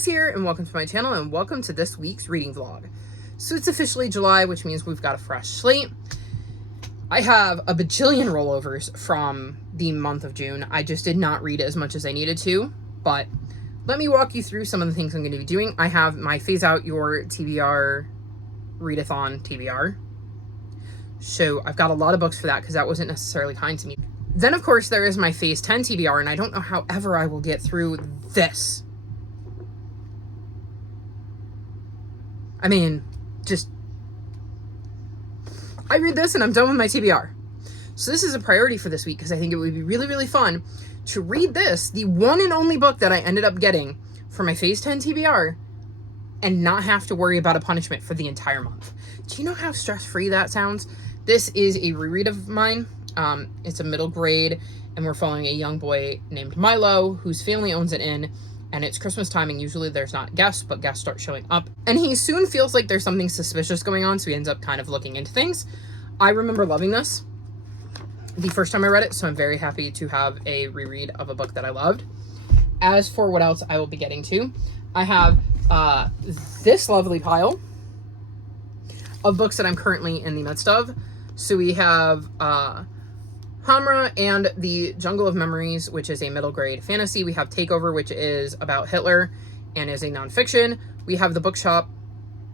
Jess here, and welcome to my channel, and welcome to this week's reading vlog. So it's officially July, which means we've got a fresh slate. I have a bajillion rollovers from the month of June. I just did not read as much as I needed to, but let me walk you through some of the things I'm going to be doing. I have my Phase Out Your TBR Readathon TBR. So I've got a lot of books for that because that wasn't necessarily kind to me. Then, of course, there is my Phase 10 TBR, and I don't know how ever I will get through this. I mean, I read this and I'm done with my TBR. So this is a priority for this week because I think it would be really, really fun to read this, the one and only book that I ended up getting for my Phase 10 TBR, and not have to worry about a punishment for the entire month. Do you know how stress-free that sounds? This is a reread of mine. It's a middle grade, and we're following a young boy named Milo, whose family owns an inn, and it's Christmas time, and usually there's not guests, but guests start showing up. And he soon feels like there's something suspicious going on, so he ends up kind of looking into things. I remember loving this the first time I read it, so I'm very happy to have a reread of a book that I loved. As for what else I will be getting to, I have this lovely pile of books that I'm currently in the midst of. So we have Hamra and the Jungle of Memories, which is a middle grade fantasy. We have Takeover, which is about Hitler and is a nonfiction. We have The Bookshop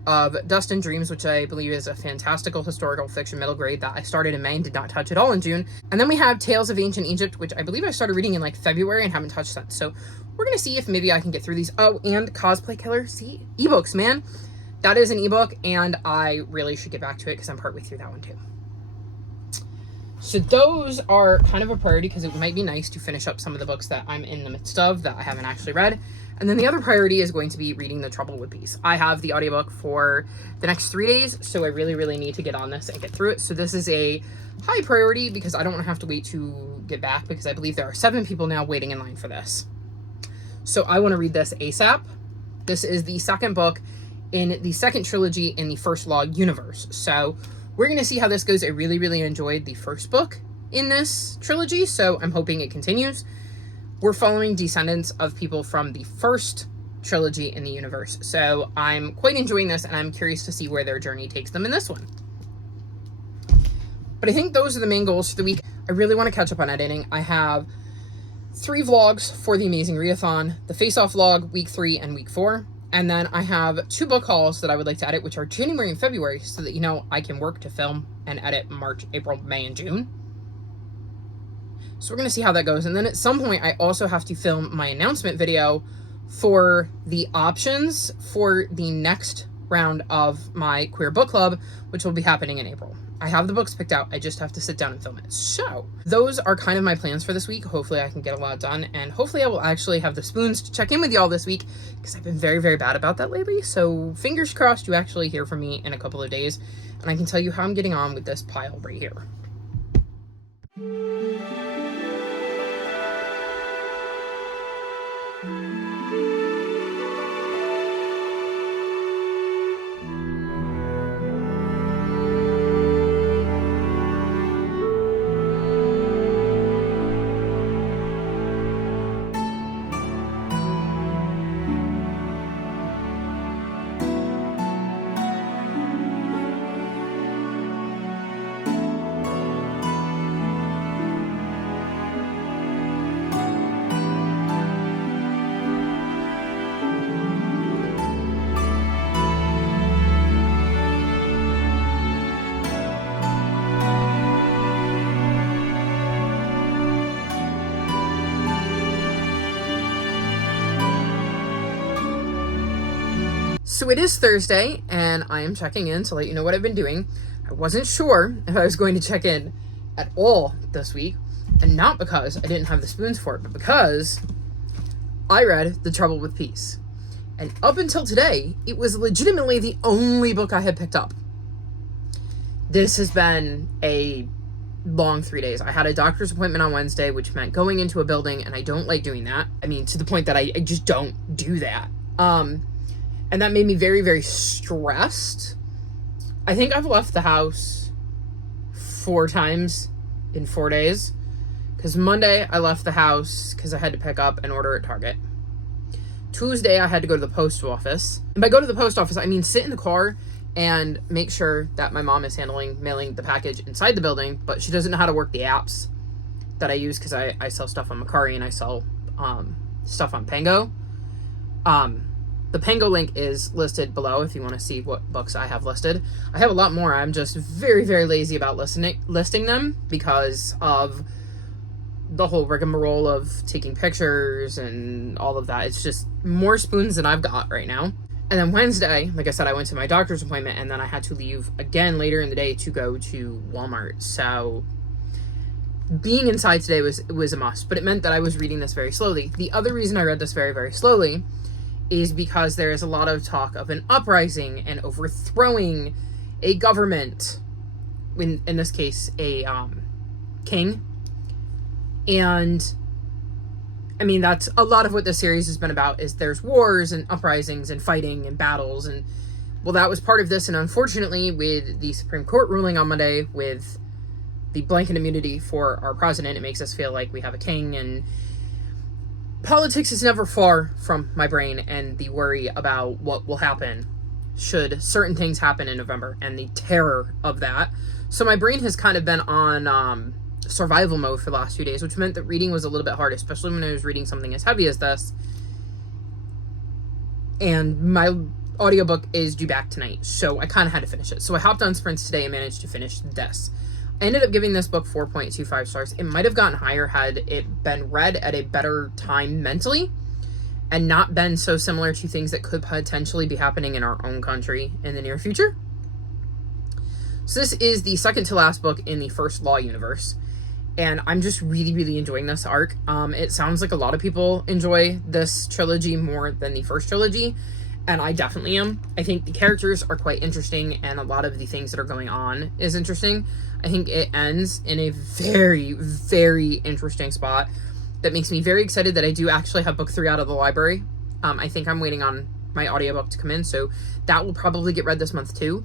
of Dust and Dreams, which I believe is a fantastical historical fiction middle grade that I started in May and did not touch at all in June. And then we have Tales of Ancient Egypt, which I believe I started reading in like February and haven't touched since. So we're going to see if maybe I can get through these. Oh, and Cosplay Killer. See, ebooks, man. That is an ebook, and I really should get back to it because I'm partway through that one too. So those are kind of a priority because it might be nice to finish up some of the books that I'm in the midst of that I haven't actually read. And then the other priority is going to be reading The Trouble with Peace. I have the audiobook for the next 3 days, so I really, really need to get on this and get through it. So this is a high priority because I don't want to have to wait to get back because I believe there are 7 people now waiting in line for this. So I want to read this ASAP. This is the second book in the second trilogy in the First Law universe. So we're going to see how this goes. I really, really enjoyed the first book in this trilogy, so I'm hoping it continues. We're following descendants of people from the first trilogy in the universe, so I'm quite enjoying this, and I'm curious to see where their journey takes them in this one. But I think those are the main goals for the week. I really want to catch up on editing. I have 3 vlogs for the Amazing Readathon, the Face-Off vlog, week 3 and week 4. And then I have 2 book hauls that I would like to edit, which are January and February, so that, you know, I can work to film and edit March, April, May, and June. So we're going to see how that goes. And then at some point, I also have to film my announcement video for the options for the next round of my queer book club, which will be happening in April. I have the books picked out. I just have to sit down and film it. So those are kind of my plans for this week. Hopefully I can get a lot done, and hopefully I will actually have the spoons to check in with y'all this week because I've been very, very bad about that lately. So fingers crossed you actually hear from me in a couple of days, and I can tell you how I'm getting on with this pile right here. So it is Thursday, and I am checking in to let you know what I've been doing. I wasn't sure if I was going to check in at all this week, and not because I didn't have the spoons for it, but because I read The Trouble with Peace. And up until today, it was legitimately the only book I had picked up. This has been a long 3 days. I had a doctor's appointment on Wednesday, which meant going into a building, and I don't like doing that. I mean, to the point that I just don't do that. And that made me very, very stressed. I think I've left the house 4 times in 4 days. Because Monday, I left the house because I had to pick up an order at Target. Tuesday, I had to go to the post office. And by go to the post office, I mean sit in the car and make sure that my mom is handling mailing the package inside the building, but she doesn't know how to work the apps that I use because I sell stuff on Mercari and I sell stuff on Pango. The Pango link is listed below if you want to see what books I have listed. I have a lot more. I'm just very, very lazy about listing them because of the whole rigmarole of taking pictures and all of that. It's just more spoons than I've got right now. And then Wednesday, like I said, I went to my doctor's appointment and then I had to leave again later in the day to go to Walmart. So being inside today was a must, but it meant that I was reading this very slowly. The other reason I read this very, very slowly is because there is a lot of talk of an uprising and overthrowing a government, in this case, a king. And I mean, that's a lot of what this series has been about, is there's wars and uprisings and fighting and battles. And well, that was part of this. And unfortunately, with the Supreme Court ruling on Monday with the blanket immunity for our president, it makes us feel like we have a king. And politics is never far from my brain and the worry about what will happen should certain things happen in November and the terror of that. So my brain has kind of been on survival mode for the last few days, which meant that reading was a little bit hard, especially when I was reading something as heavy as this. And my audiobook is due back tonight, so I kind of had to finish it. So I hopped on sprints today and managed to finish this. I ended up giving this book 4.25 stars. It might have gotten higher had it been read at a better time mentally and not been so similar to things that could potentially be happening in our own country in the near future. So this is the second to last book in the first Law universe, and I'm just really, really enjoying this arc. It sounds like a lot of people enjoy this trilogy more than the first trilogy, and I definitely am. I think the characters are quite interesting, and a lot of the things that are going on is interesting. I think it ends in a very, very interesting spot that makes me very excited that I do actually have book 3 out of the library. I think I'm waiting on my audiobook to come in, so that will probably get read this month too.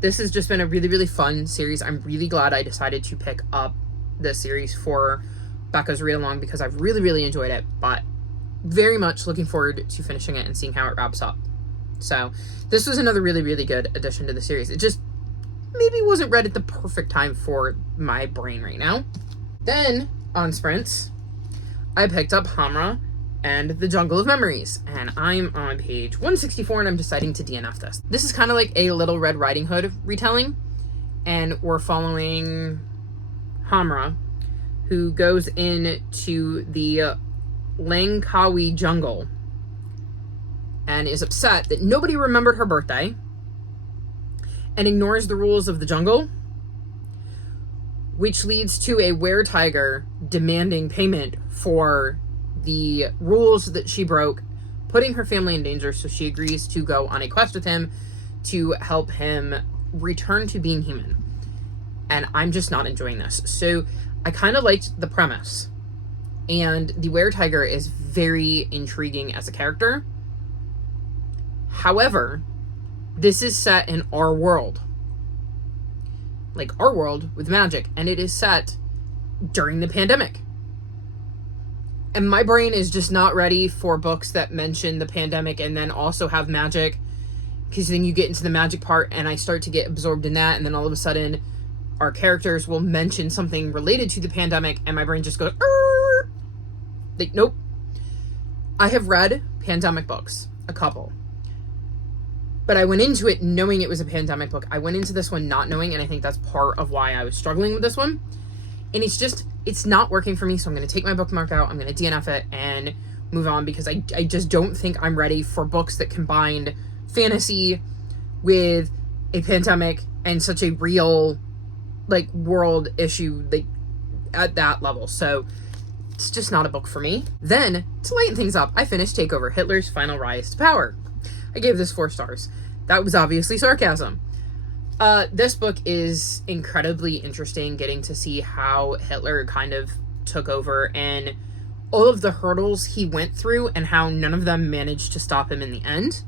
This has just been a really, really fun series. I'm really glad I decided to pick up this series for Becca's read along because I've really, really enjoyed it, but very much looking forward to finishing it and seeing how it wraps up. So this was another really, really good addition to the series. It just maybe wasn't read at the perfect time for my brain right now. Then on sprints, I picked up Hamra and the Jungle of Memories, and I'm on page 164 and I'm deciding to DNF this. This is kind of like a Little Red Riding Hood retelling, and we're following Hamra, who goes into the Langkawi jungle and is upset that nobody remembered her birthday and ignores the rules of the jungle, which leads to a were-tiger demanding payment for the rules that she broke, putting her family in danger, so she agrees to go on a quest with him to help him return to being human. And I'm just not enjoying this. So I kind of liked the premise, and the were-tiger is very intriguing as a character. However, this is set in our world. Like our world with magic, and it is set during the pandemic. And my brain is just not ready for books that mention the pandemic and then also have magic, because then you get into the magic part and I start to get absorbed in that, and then all of a sudden our characters will mention something related to the pandemic and my brain just goes, Arr! Like, nope. I have read pandemic books, a couple. But I went into it knowing it was a pandemic book. I went into this one not knowing, and I think that's part of why I was struggling with this one. And it's not working for me, so I'm going to take my bookmark out, I'm going to DNF it, and move on, because I just don't think I'm ready for books that combined fantasy with a pandemic and such a real, like, world issue, like, at that level. So it's just not a book for me. Then, to lighten things up, I finished Takeover, Hitler's Final Rise to Power. I gave this 4 stars. That was obviously sarcasm. This book is incredibly interesting, getting to see how Hitler kind of took over and all of the hurdles he went through and how none of them managed to stop him in the end.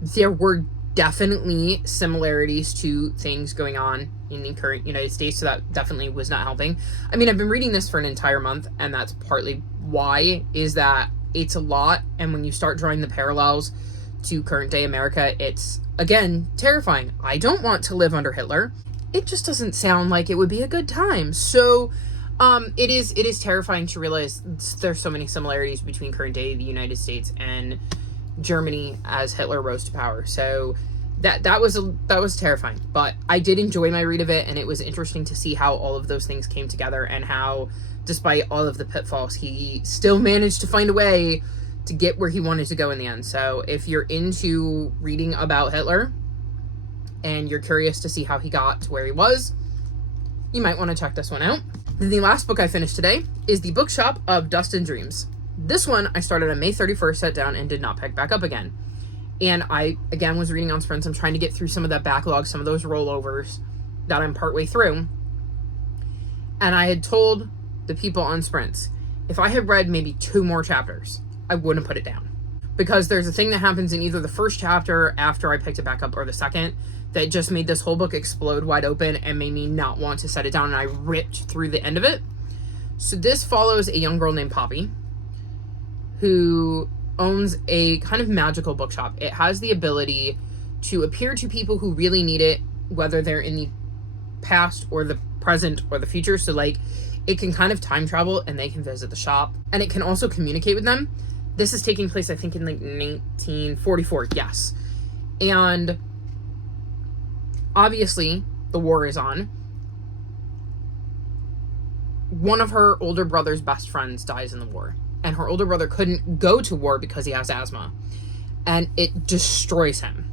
There were definitely similarities to things going on in the current United States, so that definitely was not helping. I mean, I've been reading this for an entire month, and that's partly why, is that it's a lot. And when you start drawing the parallels to current day America, it's, again, terrifying. I don't want to live under Hitler. It just doesn't sound like it would be a good time. So it is terrifying to realize there's so many similarities between current day the United States and Germany as Hitler rose to power. So that was terrifying. But I did enjoy my read of it, and it was interesting to see how all of those things came together and how, despite all of the pitfalls, he still managed to find a way to get where he wanted to go in the end. So if you're into reading about Hitler and you're curious to see how he got to where he was, you might want to check this one out. The last book I finished today is The Bookshop of Dust and Dreams. This one I started on May 31st, sat down, and did not pick back up again. And I, again, was reading on sprints. I'm trying to get through some of that backlog, some of those rollovers that I'm partway through. And I had told the people on sprints, if I had read maybe 2 more chapters, I wouldn't put it down. Because there's a thing that happens in either the first chapter after I picked it back up or the second that just made this whole book explode wide open and made me not want to set it down, and I ripped through the end of it. So this follows a young girl named Poppy who owns a kind of magical bookshop. It has the ability to appear to people who really need it, whether they're in the past or the present or the future. So like it can kind of time travel and they can visit the shop, and it can also communicate with them. This is taking place, I think, in like 1944. Yes. And obviously the war is on. One of her older brother's best friends dies in the war, and her older brother couldn't go to war because he has asthma, and it destroys him.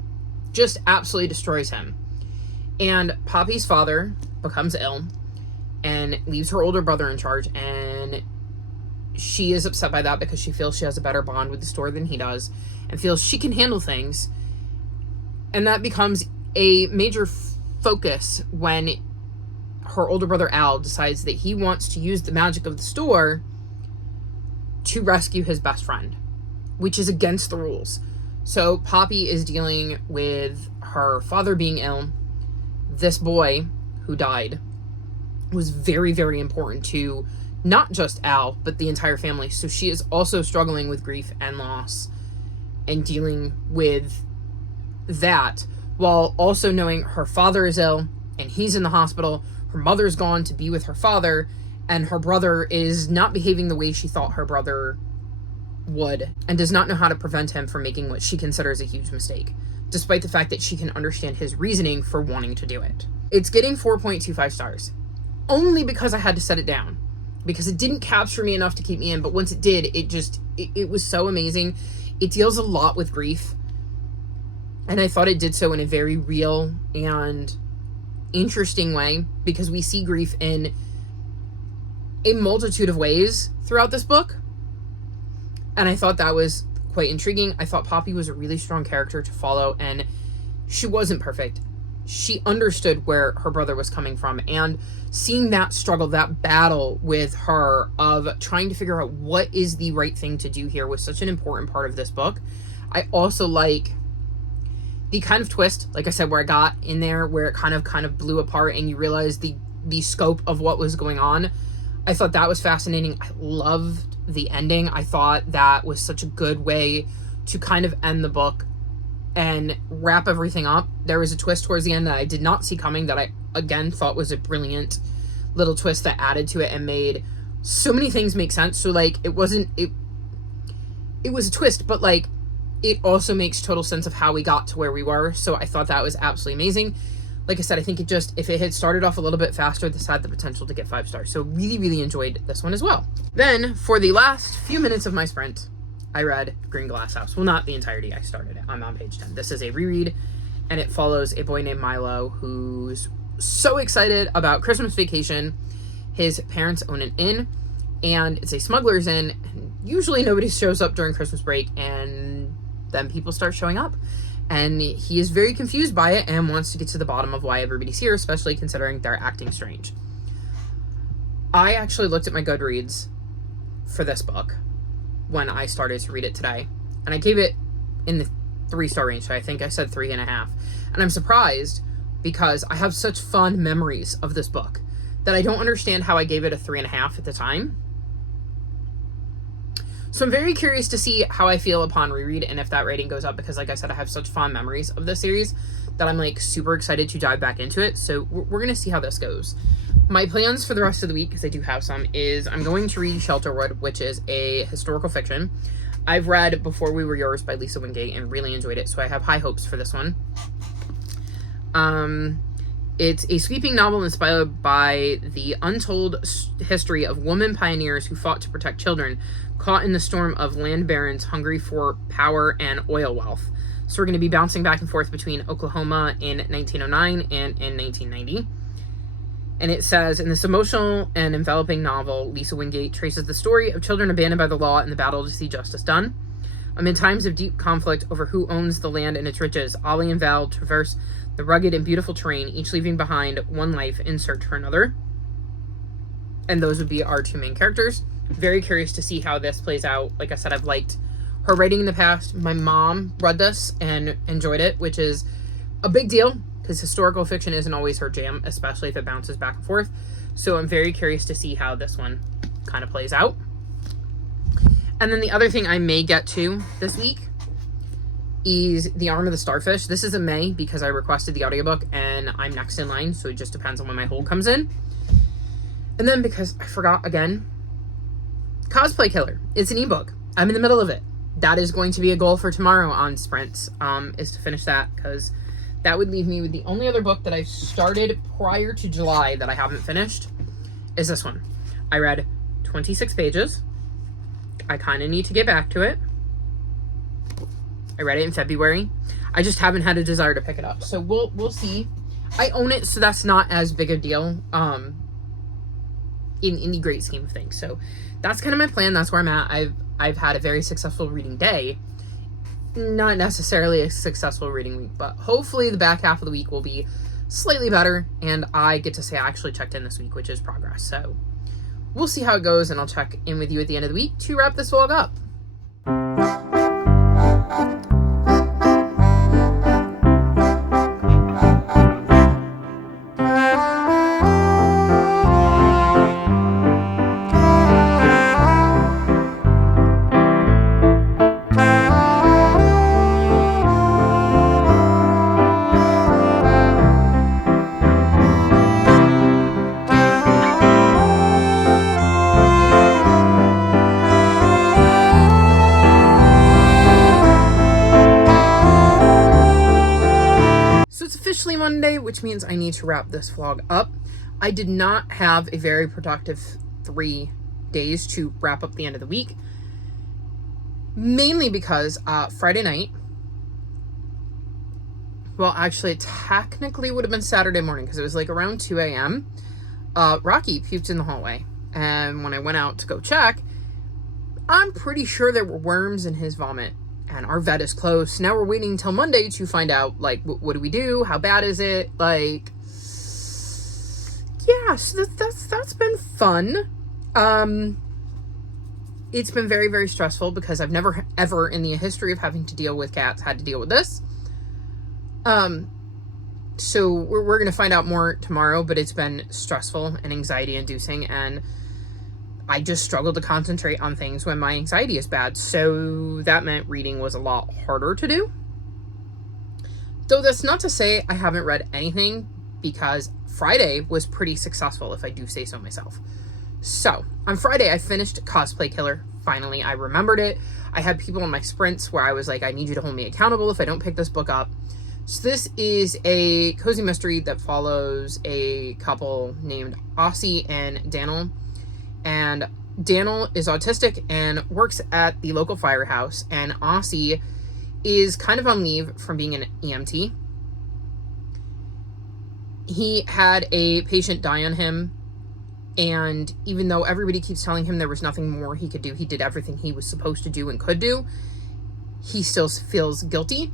Just absolutely destroys him. And Poppy's father becomes ill and leaves her older brother in charge, and she is upset by that because she feels she has a better bond with the store than he does and feels she can handle things. And that becomes a major focus when her older brother Al decides that he wants to use the magic of the store to rescue his best friend, which is against the rules. So Poppy is dealing with her father being ill. This boy who died was very, very important to not just Al, but the entire family. So she is also struggling with grief and loss and dealing with that, while also knowing her father is ill and he's in the hospital. Her mother's gone to be with her father, and her brother is not behaving the way she thought her brother would, and does not know how to prevent him from making what she considers a huge mistake, despite the fact that she can understand his reasoning for wanting to do it. It's getting 4.25 stars, only because I had to set it down, because it didn't capture me enough to keep me in, but once it did, it was so amazing. It deals a lot with grief, and I thought it did so in a very real and interesting way, because we see grief in a multitude of ways throughout this book, and I thought that was quite intriguing. I thought Poppy was a really strong character to follow, and she wasn't perfect. She understood where her brother was coming from, and seeing that struggle, that battle with her of trying to figure out what is the right thing to do here was such an important part of this book. I also like the kind of twist, like I said, where I got in there, where it kind of blew apart and you realize the scope of what was going on. I thought that was fascinating. I loved the ending. I thought that was such a good way to kind of end the book and wrap everything up. There was a twist towards the end that I did not see coming, that I, again, thought was a brilliant little twist that added to it and made so many things make sense. So, like, it was a twist, but, like, it also makes total sense of how we got to where we were. So I thought that was absolutely amazing. Like I said, I think if it had started off a little bit faster, this had the potential to get 5 stars. So really, really enjoyed this one as well. Then, for the last few minutes of my sprint, I read Green Glass House. Well, not the entirety. I started it. I'm on page 10. This is a reread, and it follows a boy named Milo who's so excited about Christmas vacation. His parents own an inn, and it's a smuggler's inn. And usually nobody shows up during Christmas break, and then people start showing up. And he is very confused by it and wants to get to the bottom of why everybody's here, especially considering they're acting strange. I actually looked at my Goodreads for this book when I started to read it today, and I gave it in the 3-star range, so I think I said 3.5. And I'm surprised because I have such fond memories of this book that I don't understand how I gave it a 3.5 at the time. So I'm very curious to see how I feel upon reread and if that rating goes up, because like I said, I have such fond memories of this series that I'm like super excited to dive back into it. So we're going to see how this goes. My plans for the rest of the week, because I do have some, is I'm going to read Shelterwood, which is a historical fiction. I've read Before We Were Yours by Lisa Wingate and really enjoyed it, so I have high hopes for this one. It's a sweeping novel inspired by the untold history of women pioneers who fought to protect children caught in the storm of land barons hungry for power and oil wealth. So we're going to be bouncing back and forth between Oklahoma in 1909 and in 1990. And it says, in this emotional and enveloping novel, Lisa Wingate traces the story of children abandoned by the law in the battle to see justice done. Amid times of deep conflict over who owns the land and its riches, Ollie and Val traverse the rugged and beautiful terrain, each leaving behind one life in search for another. And those would be our two main characters. Very curious to see how this plays out. Like I said, I've liked her writing in the past. My mom read this and enjoyed it, which is a big deal because historical fiction isn't always her jam, especially if it bounces back and forth. So I'm very curious to see how this one kind of plays out. And then the other thing I may get to this week is The Arm of the Starfish. This is a May because I requested the audiobook and I'm next in line, so it just depends on when my hold comes in. And then because I forgot again, Cosplay Killer. It's an ebook. I'm in the middle of it. That is going to be a goal for tomorrow on Sprints, is to finish that, because that would leave me with the only other book that I started prior to July that I haven't finished is this one. I read 26 pages. I kind of need to get back to it. I read it in February. I just haven't had a desire to pick it up. So we'll see. I own it, so that's not as big a deal in the great scheme of things. So that's kind of my plan. That's where I'm at. I've had a very successful reading day. Not necessarily a successful reading week, but hopefully the back half of the week will be slightly better, and I get to say I actually checked in this week, which is progress. So we'll see how it goes, and I'll check in with you at the end of the week to wrap this vlog up. Monday, which means I need to wrap this vlog up. I did not have a very productive 3 days to wrap up the end of the week, mainly because Friday night, well, actually it technically would have been Saturday morning because it was like around 2 a.m. Rocky puked in the hallway, and when I went out to go check, I'm pretty sure there were worms in his vomit. And our vet is closed. Now we're waiting until Monday to find out, like, what do we do? How bad is it? Like, yeah, so that's been fun. It's been very, very stressful because I've never, ever in the history of having to deal with cats had to deal with this. So we're going to find out more tomorrow, but it's been stressful and anxiety inducing, and I just struggle to concentrate on things when my anxiety is bad, so that meant reading was a lot harder to do. Though that's not to say I haven't read anything, because Friday was pretty successful, if I do say so myself. So, on Friday, I finished Cosplay Killer. Finally, I remembered it. I had people in my sprints where I was like, I need you to hold me accountable if I don't pick this book up. So this is a cozy mystery that follows a couple named Aussie and Daniel. And Daniel is autistic and works at the local firehouse, and Aussie is kind of on leave from being an EMT. He had a patient die on him, and even though everybody keeps telling him there was nothing more he could do, he did everything he was supposed to do and could do, he still feels guilty.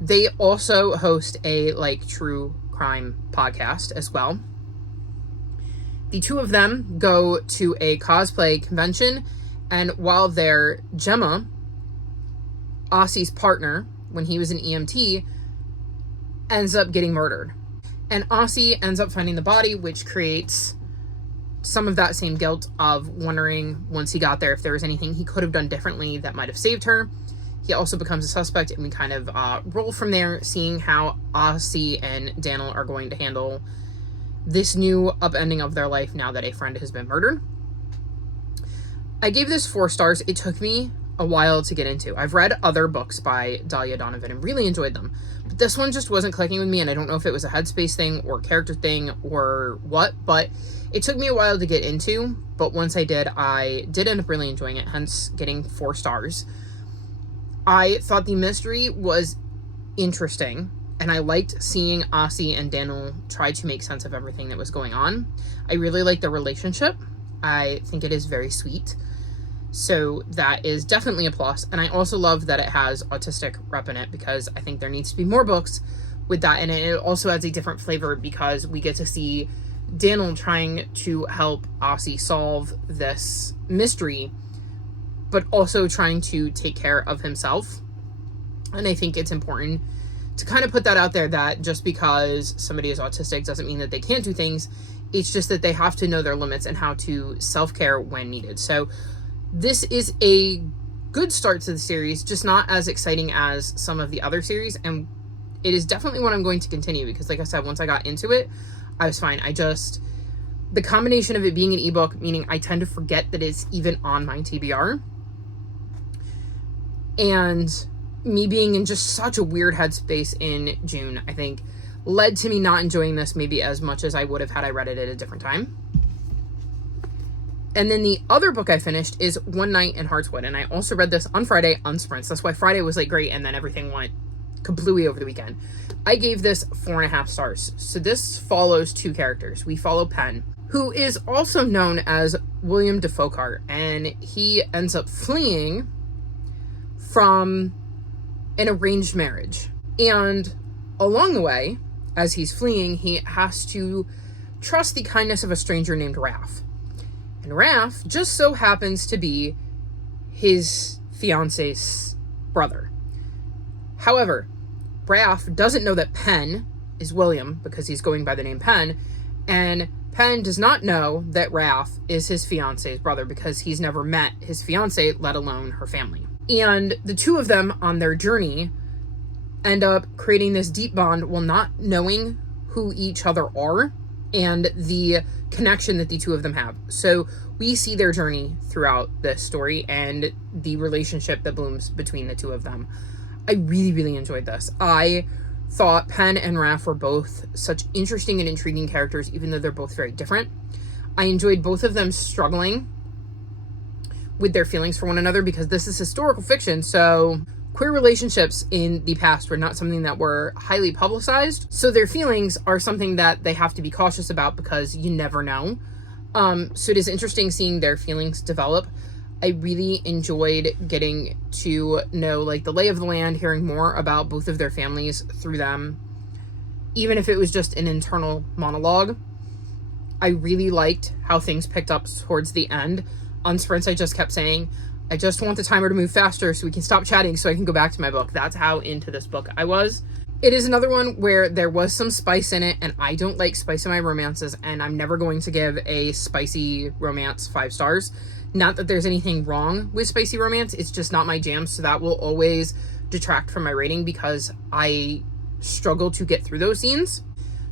They also host a, like, true crime podcast as well. The two of them go to a cosplay convention, and while there, Gemma, Aussie's partner, when he was an EMT, ends up getting murdered. And Aussie ends up finding the body, which creates some of that same guilt of wondering once he got there if there was anything he could have done differently that might have saved her. He also becomes a suspect, and we kind of roll from there, seeing how Aussie and Daniel are going to handle this new upending of their life now that a friend has been murdered. I gave this 4 stars. It took me a while to get into. I've read other books by Dahlia Donovan and really enjoyed them, but this one just wasn't clicking with me, and I don't know if it was a headspace thing or character thing or what, but it took me a while to get into. But once I did end up really enjoying it, hence getting 4 stars. I thought the mystery was interesting, and I liked seeing Aussie and Daniel try to make sense of everything that was going on. I really like the relationship. I think it is very sweet. So that is definitely a plus. And I also love that it has autistic rep in it, because I think there needs to be more books with that. And it also adds a different flavor because we get to see Daniel trying to help Aussie solve this mystery, but also trying to take care of himself. And I think it's important to kind of put that out there, that just because somebody is autistic doesn't mean that they can't do things. It's just that they have to know their limits and how to self-care when needed. So this is a good start to the series, just not as exciting as some of the other series. And it is definitely what I'm going to continue, because like I said, once I got into it, I was fine. The combination of it being an ebook, meaning I tend to forget that it's even on my TBR, and me being in just such a weird headspace in June, I think led to me not enjoying this maybe as much as I would have had I read it at a different time. And then the other book I finished is One Night in Heartswood, and I also read this on Friday on sprints. That's why Friday was like great, and then everything went completely over the weekend. I gave this 4.5 stars. So this follows 2 characters. We follow Penn, who is also known as William de Foucault, and he ends up fleeing from an arranged marriage. And along the way, as he's fleeing, he has to trust the kindness of a stranger named Raph. And Raph just so happens to be his fiance's brother. However, Raph doesn't know that Penn is William, because he's going by the name Penn, and Penn does not know that Raph is his fiance's brother, because he's never met his fiance, let alone her family. And the two of them on their journey end up creating this deep bond while not knowing who each other are and the connection that the two of them have. So we see their journey throughout this story and the relationship that blooms between the two of them. I really, really enjoyed this. I thought Penn and Raph were both such interesting and intriguing characters, even though they're both very different. I enjoyed both of them struggling with their feelings for one another, because this is historical fiction, so queer relationships in the past were not something that were highly publicized. So their feelings are something that they have to be cautious about, because you never know. So it is interesting seeing their feelings develop. I really enjoyed getting to know like the lay of the land, hearing more about both of their families through them, even if it was just an internal monologue. I really liked how things picked up towards the end. On sprints, I just kept saying, I just want the timer to move faster so we can stop chatting so I can go back to my book. That's how into this book I was. It is another one where there was some spice in it, and I don't like spice in my romances, and I'm never going to give a spicy romance 5 stars. Not that there's anything wrong with spicy romance, it's just not my jam, so that will always detract from my rating, because I struggle to get through those scenes.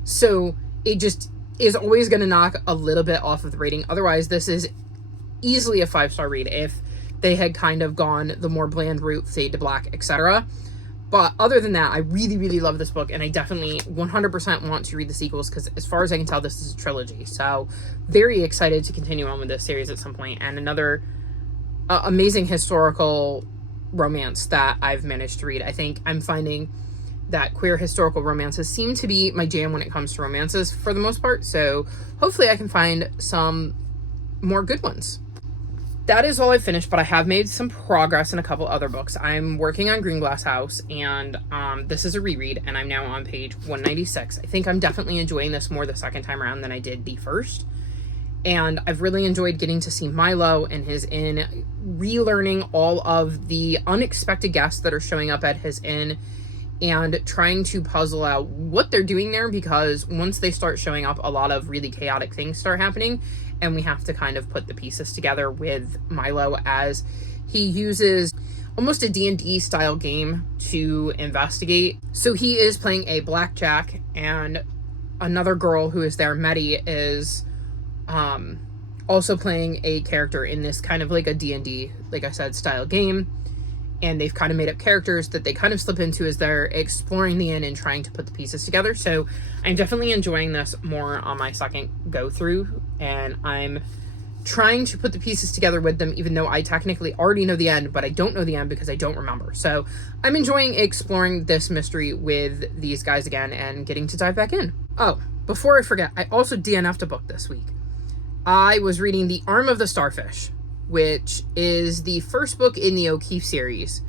So it just is always going to knock a little bit off of the rating. Otherwise, this is easily a 5-star read if they had kind of gone the more bland route, fade to black, etc. But other than that, I really, really love this book, and I definitely 100% want to read the sequels, because as far as I can tell, this is a trilogy. So very excited to continue on with this series at some point. And another amazing historical romance that I've managed to read. I think I'm finding that queer historical romances seem to be my jam when it comes to romances for the most part. So hopefully I can find some more good ones. That is all I've finished, but I have made some progress in a couple other books. I'm working on Green Glass House, and this is a reread, and I'm now on page 196. I think I'm definitely enjoying this more the second time around than I did the first. And I've really enjoyed getting to see Milo and his inn, relearning all of the unexpected guests that are showing up at his inn and trying to puzzle out what they're doing there, because once they start showing up, a lot of really chaotic things start happening, and we have to kind of put the pieces together with Milo as he uses almost a D&D style game to investigate. So he is playing a blackjack, and another girl who is there, Medi, is also playing a character in this kind of like a D&D, like I said, style game. And they've kind of made up characters that they kind of slip into as they're exploring the inn and trying to put the pieces together. So I'm definitely enjoying this more on my second go through, and I'm trying to put the pieces together with them, even though I technically already know the end, but I don't know the end because I don't remember. So I'm enjoying exploring this mystery with these guys again and getting to dive back in. Oh, before I forget, I also DNF'd a book this week. I was reading The Arm of the Starfish, which is the first book in the O'Keefe series,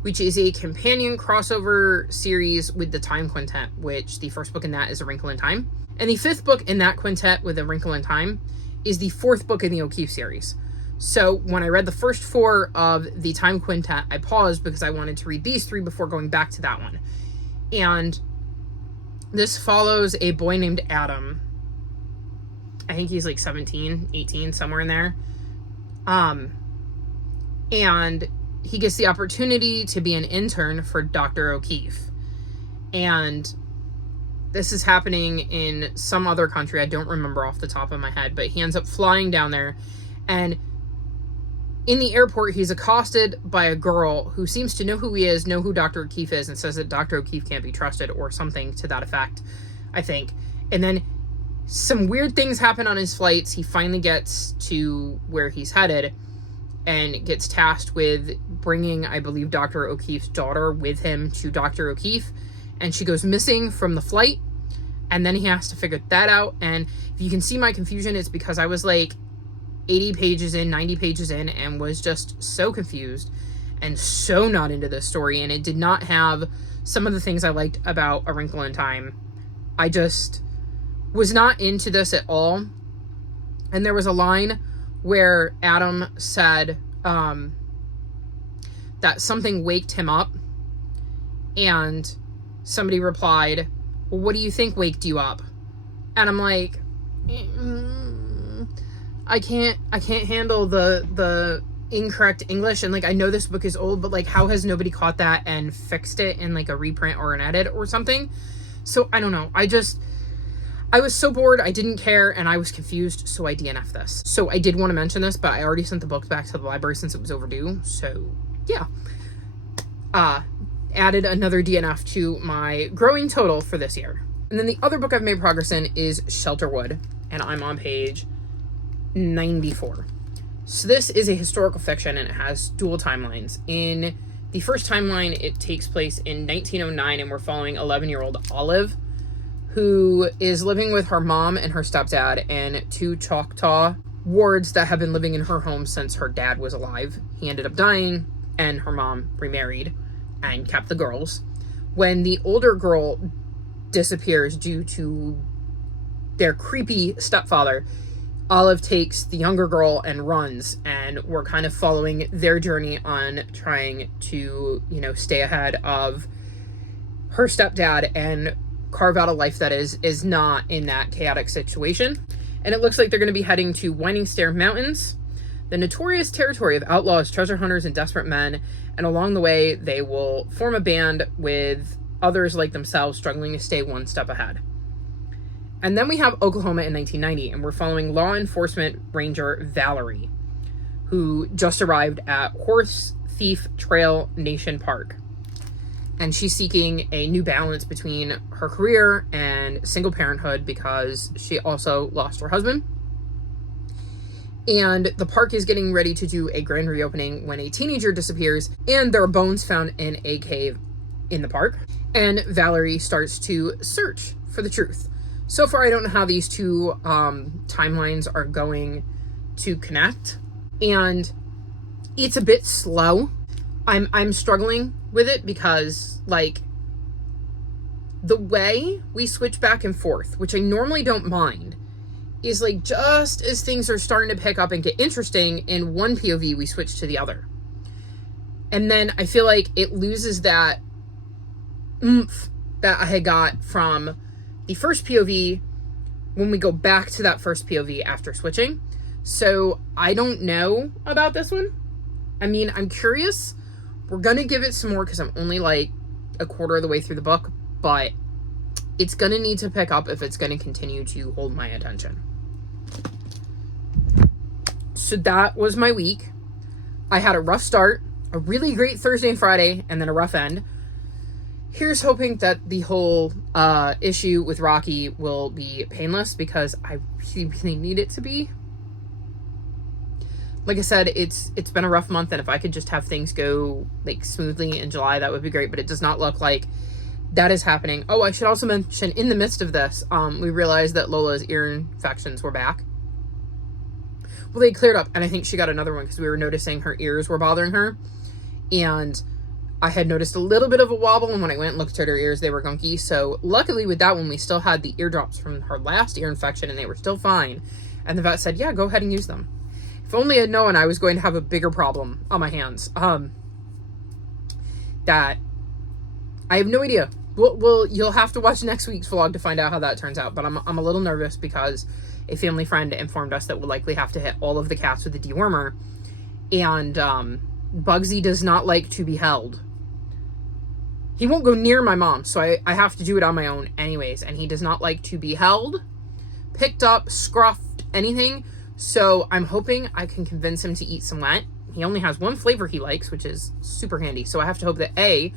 which is a companion crossover series with the Time Quintet, which the first book in that is A Wrinkle in Time. And the fifth book in that quintet with A Wrinkle in Time is the fourth book in the O'Keefe series. So when I read the first four of the Time Quintet, I paused because I wanted to read these three before going back to that one. And this follows a boy named Adam. I think he's like 17, 18, somewhere in there. And he gets the opportunity to be an intern for Dr. O'Keefe. And this is happening in some other country. I don't remember off the top of my head, but he ends up flying down there. And in the airport, he's accosted by a girl who seems to know who he is, know who Dr. O'Keefe is, and says that Dr. O'Keefe can't be trusted, or something to that effect, I think. And then some weird things happen on his flights. He finally gets to where he's headed and gets tasked with bringing, I believe, Dr. O'Keefe's daughter with him to Dr. O'Keefe. And she goes missing from the flight. And then he has to figure that out. And if you can see my confusion, it's because I was like 80 pages in, 90 pages in, and was just so confused and so not into this story. And it did not have some of the things I liked about A Wrinkle in Time. I just was not into this at all. And there was a line where Adam said that something waked him up, and somebody replied, well, what do you think waked you up? And I'm like, I can't handle the incorrect English, and like, I know this book is old, but like, how has nobody caught that and fixed it in like a reprint or an edit or something? So I don't know. I was so bored, I didn't care, and I was confused, so I DNF'd this. So I did want to mention this, but I already sent the books back to the library since it was overdue, so yeah. Added another DNF to my growing total for this year. And then the other book I've made progress in is Shelterwood, and I'm on page 94. So this is a historical fiction, and it has dual timelines. In the first timeline, it takes place in 1909, and we're following 11-year-old Olive, who is living with her mom and her stepdad and two Choctaw wards that have been living in her home since her dad was alive. He ended up dying, and her mom remarried and kept the girls. When the older girl disappears due to their creepy stepfather, Olive takes the younger girl and runs, and we're kind of following their journey on trying to, stay ahead of her stepdad and carve out a life that is not in that chaotic situation. And it looks like they're going to be heading to Winding Stair Mountains, the notorious territory of outlaws, treasure hunters, and desperate men. And along the way, they will form a band with others like themselves struggling to stay one step ahead. And then we have Oklahoma in 1990, and we're following law enforcement ranger Valerie, who just arrived at Horse Thief Trail Nation Park. And she's seeking a new balance between her career and single parenthood because she also lost her husband. And the park is getting ready to do a grand reopening when a teenager disappears, and there are bones found in a cave in the park. And Valerie starts to search for the truth. So far, I don't know how these two timelines are going to connect. And it's a bit slow. I'm struggling with it because, like, the way we switch back and forth, which I normally don't mind, is like just as things are starting to pick up and get interesting in one POV, we switch to the other. And then I feel like it loses that oomph that I had got from the first POV when we go back to that first POV after switching. So I don't know about this one. I mean, I'm curious. We're going to give it some more because I'm only like a quarter of the way through the book, but it's going to need to pick up if it's going to continue to hold my attention. So that was my week. I had a rough start, a really great Thursday and Friday, and then a rough end. Here's hoping that the whole issue with Rocky will be painless, because I really need it to be. Like I said, it's been a rough month, and if I could just have things go like smoothly in July, that would be great, but it does not look like that is happening. Oh, I should also mention, in the midst of this, we realized that Lola's ear infections were back. Well, they cleared up, and I think she got another one because we were noticing her ears were bothering her. And I had noticed a little bit of a wobble, and when I went and looked at her ears, they were gunky. So luckily with that one, we still had the eardrops from her last ear infection, and they were still fine. And the vet said, yeah, go ahead and use them. If only I'd known I was going to have a bigger problem on my hands. That I have no idea. Well, you'll have to watch next week's vlog to find out how that turns out. But I'm a little nervous because a family friend informed us that we'll likely have to hit all of the cats with a dewormer. And Bugsy does not like to be held. He won't go near my mom, so I have to do it on my own anyways. And he does not like to be held, picked up, scruffed, anything. So I'm hoping I can convince him to eat some wet. He only has one flavor he likes, which is super handy. So I have to hope that A,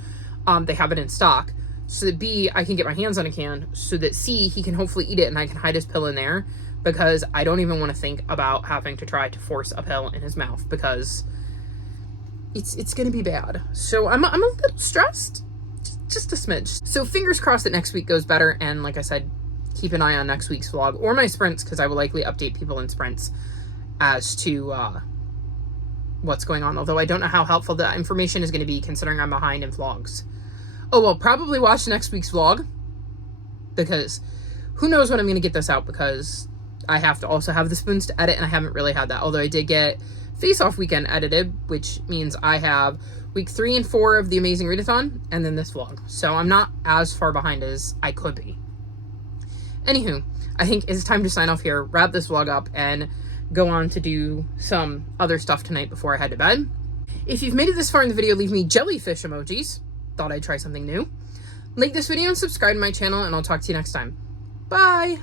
they have it in stock, so that B, I can get my hands on a can, so that C, he can hopefully eat it and I can hide his pill in there, because I don't even want to think about having to try to force a pill in his mouth, because it's going to be bad. So I'm a little stressed, just a smidge. So fingers crossed that next week goes better, and like I said, keep an eye on next week's vlog or my sprints, because I will likely update people in sprints as to what's going on, although I don't know how helpful that information is going to be considering I'm behind in vlogs. Oh, well, probably watch next week's vlog, because who knows when I'm going to get this out, because I have to also have the spoons to edit, and I haven't really had that, although I did get Face Off Weekend edited, which means I have week 3 and 4 of the Amazing Readathon, and then this vlog. So I'm not as far behind as I could be. Anywho, I think it's time to sign off here, wrap this vlog up, and go on to do some other stuff tonight before I head to bed. If you've made it this far in the video, leave me jellyfish emojis. Thought I'd try something new. Like this video and subscribe to my channel, and I'll talk to you next time. Bye!